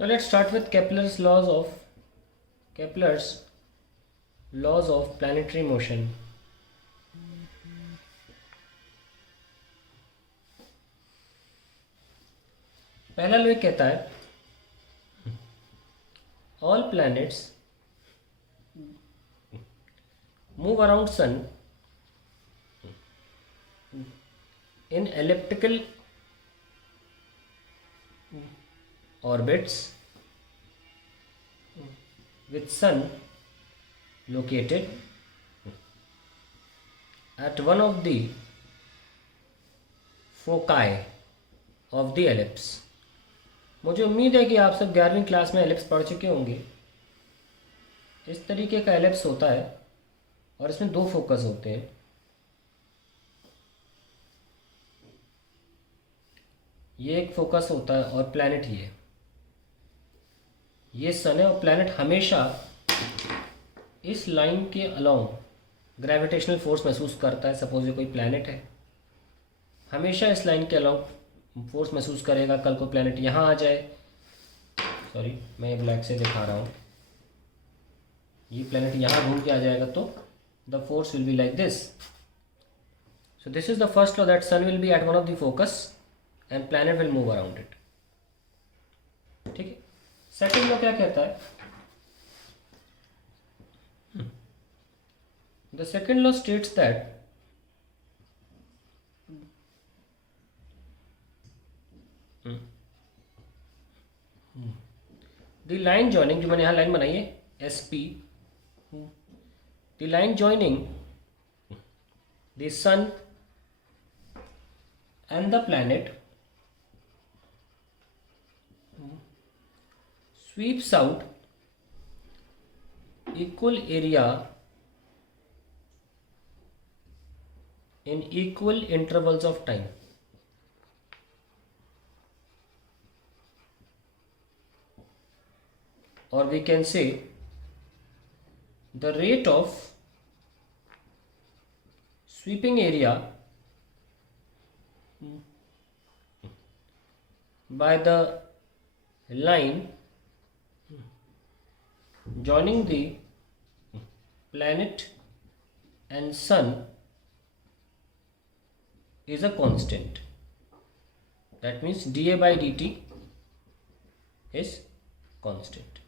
Now let's start with Kepler's laws of planetary motion. पहला law कहता है all planets move around sun in elliptical orbits with sun located at one of the foci of the ellipse. मुझे उम्मीद है कि आप सब 11वीं क्लास में एलिप्स पढ़ चुके होंगे। इस तरीके का एलिप्स होता है और इसमें दो फोकस होते हैं। ये एक फोकस होता है और प्लैनेट ये सन है, और प्लैनेट हमेशा इस लाइन के अलोंग ग्रेविटेशनल फोर्स महसूस करता है। सपोज ये कोई प्लैनेट है, हमेशा इस लाइन के अलोंग फोर्स महसूस करेगा। कल को प्लैनेट यहाँ आ जाए, सॉरी मैं ब्लैक से दिखा रहा हूँ, ये प्लैनेट यहाँ घूम के आ जाएगा तो the force will be like this. So this is the first law, that sun will be at one of the focus and planet will move around it. ठीक है। सेकेंड लॉ क्या कहता है? The second law states that the line joining, जो मैंने यहाँ line बनाई है S P, the line joining the sun and the planet sweeps out equal area in equal intervals of time. Or we can say the rate of sweeping area by the line joining the planet and sun is a constant. That means dA by dt is constant.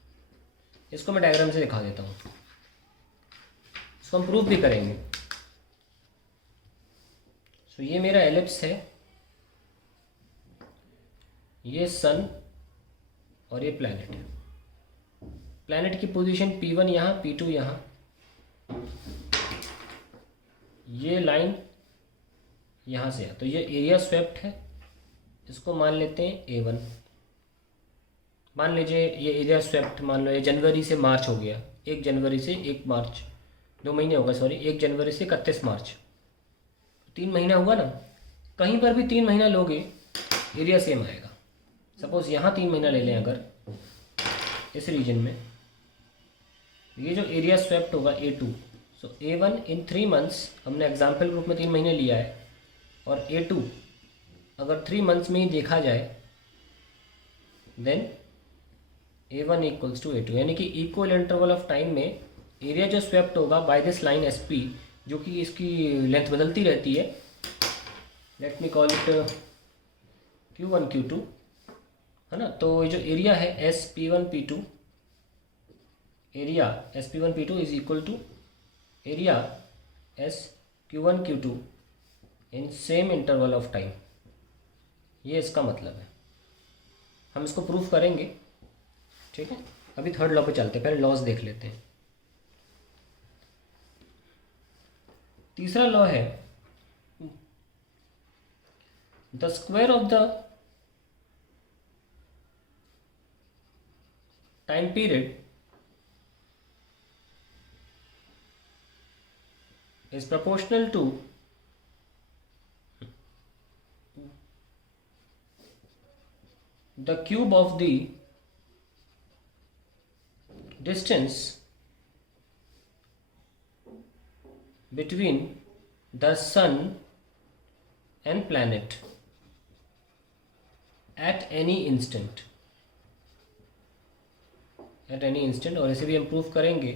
इसको मैं diagram से दिखा देता हूँ, इसको हम prove भी करेंगे। सो ये मेरा एलिप्स है, ये सन और ये प्लैनेट है। प्लैनेट की पोजीशन P1 यहाँ, P2 यहाँ, ये लाइन यहाँ से है, तो ये एरिया स्वेप्ट है, इसको मान लेते हैं A1। मान लीजिए ये एरिया स्वेप्ट, मान लो ये जनवरी से मार्च हो गया, 1 जनवरी से 1 मार्च, 2 महीने होगा, सॉरी 1 जनवरी से 31 मार्च, 3 महीना हुआ ना। कहीं पर भी 3 महीना लोगे एरिया सेम आएगा। सपोज यहाँ 3 महीना ले लें अगर इस रीजन में, ये जो एरिया स्वेप्ट होगा A2, सो A1 इन 3 मंथ्स, हमने एग्जाम्पल ग्रुप में 3 महीने लिया है, और A2 अगर 3 मंथ्स में ही देखा जाए then A1 equals to A2, यानी कि इक्वल इंटरवल ऑफ टाइम में एरिया जो स्वेप्ट होगा बाय दिस लाइन SP, जो कि इसकी लेंथ बदलती रहती है, let me call it Q1 Q2, है ना। तो ये जो एरिया है SP1 P2, area SP1 P2 is equal to area SQ1 Q2 in same interval of time. ये इसका मतलब है, हम इसको प्रूफ करेंगे। ठीक है, अभी थर्ड लॉ पे चलते हैं, पहले लॉज देख लेते हैं। तीसरा लॉ है the square of the time period is proportional to the cube of the distance between the sun and planet at any instant. At any instant, और इसे भी हम प्रूव करेंगे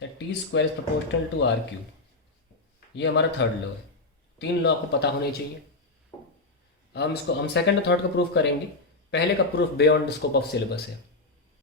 that T square is proportional to R cube. ये हमारा third law है। 3 law आपको पता होने चाहिए। हम सेकंड और थर्ड का प्रूफ करेंगे। पहले का proof beyond the scope of syllabus है।